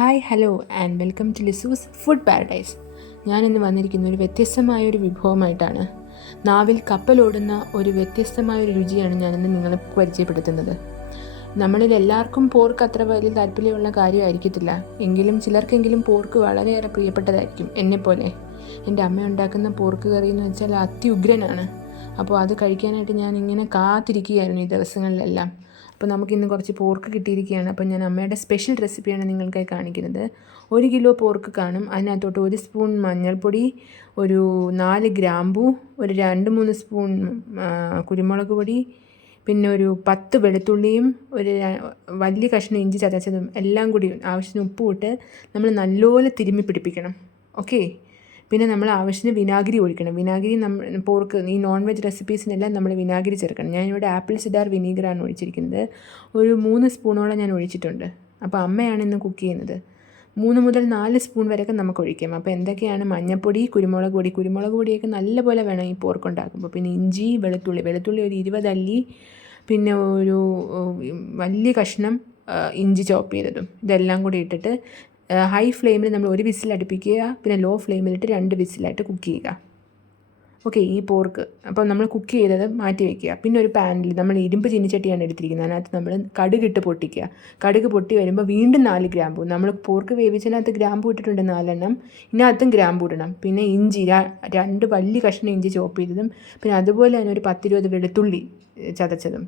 Hi hello and welcome to ലിസൂസ് food paradise. ഞാനിന്ന് വന്നിരിക്കുന്ന ഒരു വ്യത്യസ്തമായൊരു വിഭവമായിട്ടാണ്. നാവിൽ കപ്പലോടുന്ന ഒരു വ്യത്യസ്തമായൊരു രുചിയാണ് ഞാനിന്ന് നിങ്ങളെ പരിചയപ്പെടുത്തുന്നത്. നമ്മളിൽ എല്ലാവർക്കും പോർക്ക് അത്ര വലിയ താല്പര്യമുള്ള കാര്യമായിരിക്കത്തില്ല, എങ്കിലും ചിലർക്കെങ്കിലും പോർക്ക് വളരെയേറെ പ്രിയപ്പെട്ടതായിരിക്കും. എന്നെപ്പോലെ എൻ്റെ അമ്മ ഉണ്ടാക്കുന്ന പോർക്ക് കറി എന്ന് വെച്ചാൽ അത്യുഗ്രനാണ്. അപ്പോൾ അത് കഴിക്കാനായിട്ട് ഞാൻ ഇങ്ങനെ കാത്തിരിക്കുകയായിരുന്നു ഈ ദിവസങ്ങളിലെല്ലാം. അപ്പോൾ നമുക്കിന്ന് കുറച്ച് പോർക്ക് കിട്ടിയിരിക്കുകയാണ്. അപ്പോൾ ഞാൻ അമ്മയുടെ സ്പെഷ്യൽ റെസിപ്പിയാണ് നിങ്ങൾക്കായി കാണിക്കുന്നത്. 1 കിലോ പോർക്ക് കാണും. അതിനകത്തോട്ട് 1 സ്പൂൺ മഞ്ഞൾപ്പൊടി, ഒരു 4 ഗ്രാമ്പൂ, ഒരു 2-3 സ്പൂൺ കുരുമുളക് പൊടി, പിന്നെ ഒരു 10 വെളുത്തുള്ളിയും ഒരു വലിയ കഷ്ണം ഇഞ്ചി ചതച്ചതും എല്ലാം കൂടി ആവശ്യത്തിന് ഉപ്പും ഇട്ട് നമ്മൾ നല്ലപോലെ തിരുമ്മി പിടിപ്പിക്കണം. ഓക്കെ. പിന്നെ നമ്മൾ ആവശ്യത്തിന് വിനാഗിരി ഒഴിക്കണം. വിനാഗിരി പോർക്ക് ഈ നോൺ വെജ് റെസിപ്പീസിനെല്ലാം നമ്മൾ വിനാഗിരി ചേർക്കണം. ഞാനിവിടെ ആപ്പിൾ സിഡാർ വിനീഗറാണ് ഒഴിച്ചിരിക്കുന്നത്. ഒരു 3 സ്പൂണോളം ഞാൻ ഒഴിച്ചിട്ടുണ്ട്. അപ്പോൾ അമ്മയാണ് ഇന്ന് കുക്ക് ചെയ്യുന്നത്. 3 മുതൽ 4 സ്പൂൺ വരെയൊക്കെ നമുക്ക് ഒഴിക്കാം. അപ്പോൾ എന്തൊക്കെയാണ്? മഞ്ഞൾപ്പൊടി, കുരുമുളക് പൊടിയൊക്കെ നല്ലപോലെ വേണം ഈ പോർക്ക് ഉണ്ടാക്കുമ്പോൾ. പിന്നെ ഇഞ്ചി, വെളുത്തുള്ളി ഒരു 20 അല്ലി, പിന്നെ ഒരു വലിയ കഷ്ണം ഇഞ്ചി ചോപ്പ് ചെയ്തതും ഇതെല്ലാം കൂടി ഇട്ടിട്ട് ഹൈ ഫ്ലെയിമിൽ നമ്മൾ 1 വിസിൽ അടുപ്പിക്കുക. പിന്നെ ലോ ഫ്ലെയിമിലിട്ട് 2 വിസിലായിട്ട് കുക്ക് ചെയ്യുക. ഓക്കെ. ഈ പോർക്ക് അപ്പോൾ നമ്മൾ കുക്ക് ചെയ്തത് മാറ്റി വയ്ക്കുക. പിന്നെ ഒരു പാനിൽ നമ്മൾ ഇരുമ്പ് ചീനിച്ചട്ടിയാണ് എടുത്തിരിക്കുന്നത്. അതിനകത്ത് നമ്മൾ കടുകിട്ട് പൊട്ടിക്കുക. കടുക് പൊട്ടി വരുമ്പോൾ വീണ്ടും 4 ഗ്രാമ്പൂ, നമ്മൾ പോർക്ക് വേവിച്ചതിനകത്ത് ഗ്രാമ്പൂ ഇട്ടിട്ടുണ്ട് 4 എണ്ണം, ഇതിനകത്തും ഗ്രാമ്പൂ ഇടണം. പിന്നെ ഇഞ്ചി 2 വലിയ കഷ്ണം ഇഞ്ചി ചോപ്പ് ചെയ്തതും, പിന്നെ അതുപോലെ തന്നെ ഒരു 10-20 വെളുത്തുള്ളി ചതച്ചതും,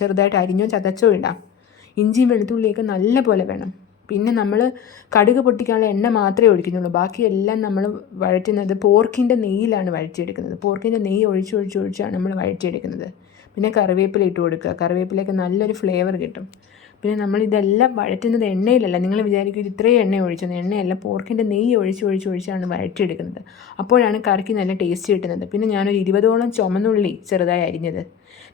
ചെറുതായിട്ട് അരിഞ്ഞോ ചതച്ചോ ഇടാം. ഇഞ്ചിയും വെളുത്തുള്ളിയൊക്കെ നല്ല പോലെ വേണം. പിന്നെ നമ്മൾ കടുക് പൊട്ടിക്കാനുള്ള എണ്ണ മാത്രമേ ഒഴിക്കുന്നുള്ളൂ. ബാക്കിയെല്ലാം നമ്മൾ വഴറ്റുന്നത് പോർക്കിൻ്റെ നെയ്യിലാണ് വഴറ്റിയെടുക്കുന്നത്. പോർക്കിൻ്റെ നെയ്യ് ഒഴിച്ചാണ് നമ്മൾ വഴറ്റിയെടുക്കുന്നത്. പിന്നെ കറിവേപ്പില ഇട്ട് കൊടുക്കുക. കറിവേപ്പിലയൊക്കെ നല്ലൊരു ഫ്ലേവർ കിട്ടും. പിന്നെ നമ്മളിതെല്ലാം വഴറ്റുന്നത് എണ്ണയിലല്ല. നിങ്ങൾ വിചാരിക്കും ഇത്രയും എണ്ണ ഒഴിച്ചെന്ന്. എണ്ണയല്ല, പോർക്കിൻ്റെ നെയ്യ് ഒഴിച്ചാണ് വഴറ്റിയെടുക്കുന്നത്. അപ്പോഴാണ് കറിക്ക് നല്ല ടേസ്റ്റ് കിട്ടുന്നത്. പിന്നെ ഞാനൊരു 20ഓളം ചുമന്നുള്ളി ചെറുതായി അരിഞ്ഞത്,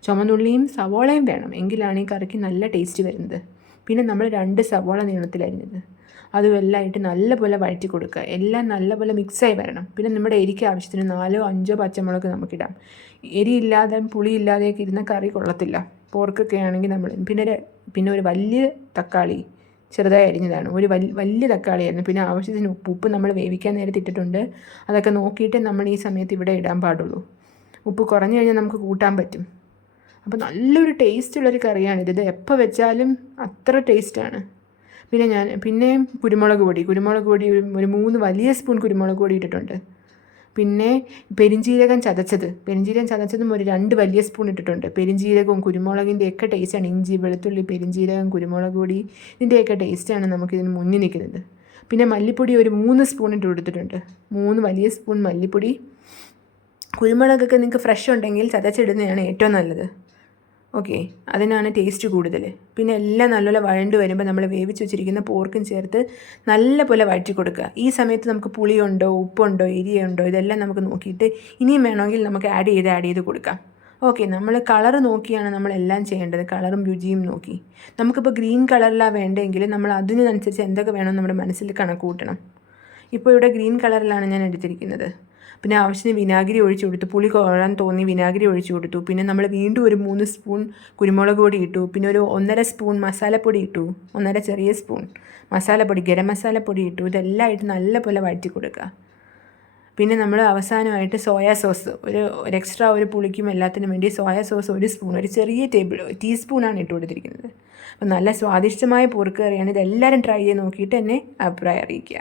ചുമന്നുള്ളിയും സവോളയും വേണം, എങ്കിലാണ് ഈ കറിക്ക് നല്ല ടേസ്റ്റ് വരുന്നത്. പിന്നെ നമ്മൾ 2 സവോള നീളത്തിലരിഞ്ഞത്, അതുമെല്ലാം ഇട്ട് നല്ലപോലെ വഴറ്റി കൊടുക്കുക. എല്ലാം നല്ലപോലെ മിക്സായി വരണം. പിന്നെ നമ്മുടെ എരിക്ക് ആവശ്യത്തിന് 4-5 പച്ചമുളക് നമുക്കിടാം. എരിയില്ലാതെ പുളിയില്ലാതെയൊക്കെ ഇരുന്ന കറി കൊള്ളത്തില്ല. പോർക്കൊക്കെ ആണെങ്കിൽ നമ്മൾ പിന്നെ ഒരു വലിയ തക്കാളി ചെറുതായി അരിഞ്ഞതാണ്. ഒരു വലിയ തക്കാളിയായിരുന്നു. പിന്നെ ആവശ്യത്തിന് ഉപ്പ് നമ്മൾ വേവിക്കാൻ നേരത്തെ ഇട്ടിട്ടുണ്ട്. അതൊക്കെ നോക്കിയിട്ട് നമ്മൾ ഈ സമയത്ത് ഇവിടെ ഇടാൻ പാടുള്ളൂ. ഉപ്പ് കുറഞ്ഞു കഴിഞ്ഞാൽ നമുക്ക് കൂട്ടാൻ പറ്റും. അപ്പോൾ നല്ലൊരു ടേസ്റ്റുള്ളൊരു കറിയാണിത്. ഇത് എപ്പോൾ വെച്ചാലും അത്ര ടേസ്റ്റാണ്. പിന്നെ കുരുമുളക് പൊടി ഒരു 3 വലിയ സ്പൂൺ കുരുമുളക് പൊടി ഇട്ടിട്ടുണ്ട്. പിന്നെ പെരിഞ്ജീരകം ചതച്ചതും ഒരു 2 വലിയ സ്പൂൺ ഇട്ടിട്ടുണ്ട്. പെരിഞ്ജീരകവും കുരുമുളകിൻ്റെയൊക്കെ ടേസ്റ്റാണ്. ഇഞ്ചി, വെളുത്തുള്ളി, പെരിഞ്ജീരകം, കുരുമുളക് പൊടി, ഇതിൻ്റെയൊക്കെ ടേസ്റ്റാണ് നമുക്കിതിന് മുന്നിൽ നിൽക്കുന്നത്. പിന്നെ മല്ലിപ്പൊടി ഒരു 3 സ്പൂൺ ഇട്ട് കൊടുത്തിട്ടുണ്ട്. 3 വലിയ സ്പൂൺ മല്ലിപ്പൊടി. കുരുമുളകൊക്കെ നിങ്ങൾക്ക് ഫ്രഷ് ഉണ്ടെങ്കിൽ ചതച്ചിടുന്നതാണ് ഏറ്റവും നല്ലത്. ഓക്കെ, അതിനാണ് ടേസ്റ്റ് കൂടുതൽ. പിന്നെ എല്ലാം നല്ലപോലെ വഴണ്ട് വരുമ്പോൾ നമ്മൾ വേവിച്ച് വെച്ചിരിക്കുന്ന പോർക്കും ചേർത്ത് നല്ലപോലെ വഴറ്റി കൊടുക്കുക. ഈ സമയത്ത് നമുക്ക് പുളിയുണ്ടോ, ഉപ്പുണ്ടോ, എരിയുണ്ടോ, ഇതെല്ലാം നമുക്ക് നോക്കിയിട്ട് ഇനിയും വേണമെങ്കിൽ നമുക്ക് ആഡ് ചെയ്ത് കൊടുക്കാം. ഓക്കെ, നമ്മൾ കളർ നോക്കിയാണ് നമ്മളെല്ലാം ചെയ്യേണ്ടത്. കളറും രുചിയും നോക്കി. നമുക്കിപ്പോൾ ഗ്രീൻ കളറിലാണ് വേണ്ടതെങ്കിൽ നമ്മൾ അതിനനുസരിച്ച് എന്തൊക്കെ വേണമെന്ന് നമ്മുടെ മനസ്സിൽ കണക്ക് കൂട്ടണം. ഇപ്പോൾ ഇവിടെ ഗ്രീൻ കളറിലാണ് ഞാൻ എടുത്തിരിക്കുന്നത്. പിന്നെ ആവശ്യത്തിന് വിനാഗിരി ഒഴിച്ചു കൊടുത്തു. പുളി കോരാൻ തോന്നി വിനാഗിരി ഒഴിച്ചു കൊടുത്തു. പിന്നെ നമ്മൾ വീണ്ടും ഒരു 3 സ്പൂൺ കുരുമുളക് പൊടി ഇട്ടു. പിന്നെ ഒരു 1.5 സ്പൂൺ മസാലപ്പൊടി ഇട്ടു. 1.5 ചെറിയ സ്പൂൺ മസാലപ്പൊടി, ഗരം മസാലപ്പൊടി ഇട്ടു. ഇതെല്ലാം ഇട്ട് നല്ലപോലെ വഴറ്റി കൊടുക്കുക. പിന്നെ നമ്മൾ അവസാനമായിട്ട് സോയാ സോസ് ഒരു എക്സ്ട്രാ ഒരു പുളിക്കും എല്ലാത്തിനും വേണ്ടി സോയാ സോസ് 1 സ്പൂൺ, ഒരു ചെറിയ ടീസ്പൂണാണ് ഇട്ട് കൊടുത്തിരിക്കുന്നത്. അപ്പോൾ നല്ല സ്വാദിഷ്ടമായ പോർക്ക് കറിയാണ്. ഇതെല്ലാവരും ട്രൈ ചെയ്ത് നോക്കിയിട്ട് എന്നെ അഭിപ്രായം അറിയിക്കുക.